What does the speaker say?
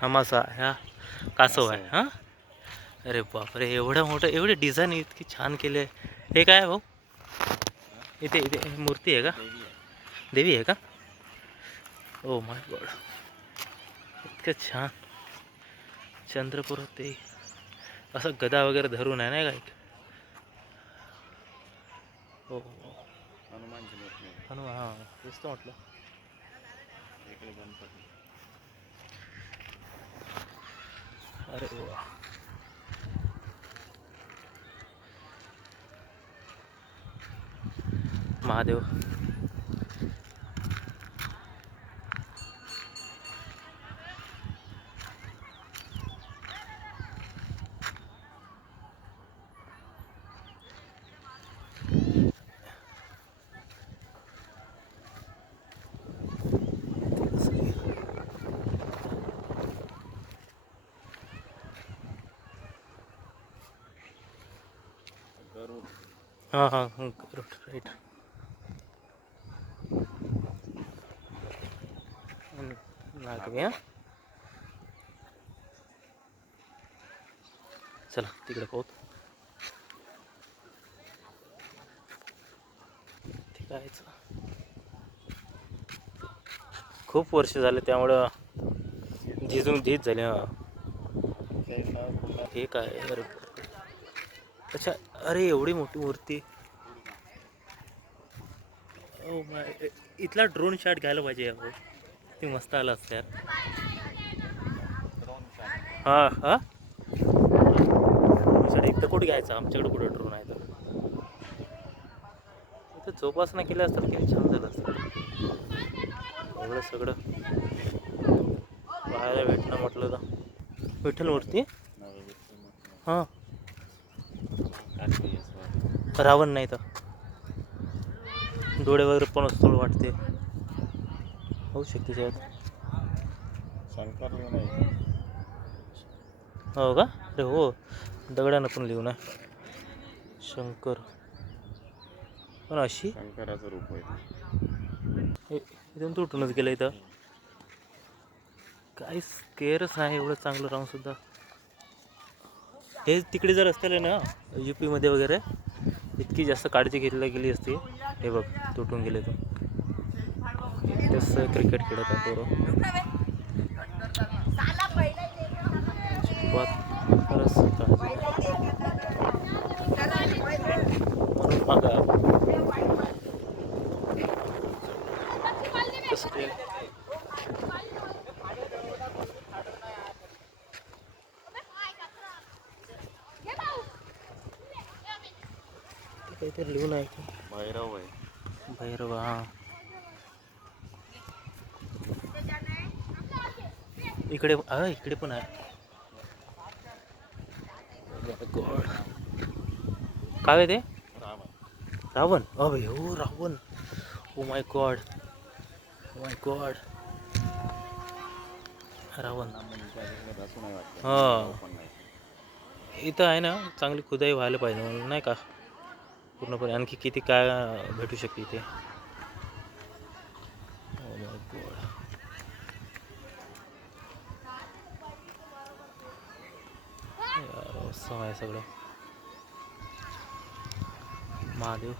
हा मासा ह्या कासव आहे हां. अरे बापरे, एवढं मोठं, एवढे डिझाईन इतकी छान केले. हे काय भाऊ? इथे इथे मूर्ती आहे का? देवी आहे का? ओ माय गॉड, इतकं छान. चंद्रपुरात ते असं गदा वगैरे धरून आहे नाही काय? हो हो, हनुमानची मूर्ती आहे. हनुमान, हां तेच तर म्हटलं. इकडे गणपती. अरे वा, महादेव. गरुड. हां हां राईट. नागवे हां. चला तिकडे पाहू. ठीक आहे. खूप वर्ष झाले त्यामुळं झिजून झीज झाले. हां हे काय? अरे अच्छा, अरे एवढी मोठी मूर्ती. ओ माय, इथला ड्रोन शॉट घ्यायला पाहिजे यावर. ते मस्त आलं असतं यार. हां हां, सर इथं कुठे घ्यायचं, आमच्याकडे कुठे ड्रोन आहे तर. इथं जोपासना केल्या असतात किती छान झालं असतं. एवढं सगळं पाहायला भेटणं म्हटलं तर. विठ्ठल मूर्ती हां, रावण नाही तर डोळे वगैरे पण थोडं वाटते. होऊ शकते शायद. शंकर लिहून आहे. हो का? अरे हो, दगडानं पण लिहून आहे शंकर. पण अशी शंकराचं रूप आहे. इथून तुटूनच गेलं. इथं काही स्केअरच नाही एवढं चांगलं राहून सुद्धा. हे तिकडे जर असतील ना UP मध्ये वगैरे, इतकी जास्त काळजी घेतली गेली असती. हे बघ तुटून गेले तर. इथंच क्रिकेट खेळत आहे पोरं. खरंच म्हणून बघा कसं ते. काहीतरी लिहून आहे की भैरव आहे. भैरव. हां, इकडे इकडे पण आहे. गॉड, काय आहे ते? रावण. रावण. अबे हो, Ravan. Oh my God, oh my God, Ravan. असं नाही वाटतं. हां, पण नाही. इथं आहे ना, चांगली खुदाई व्हायला पाहिजे म्हणून नाही का पूर्णपणे. आणखी किती काय भेटू शकते इथे. ओ माय गॉड, यार असं आहे सगळं. महादेव.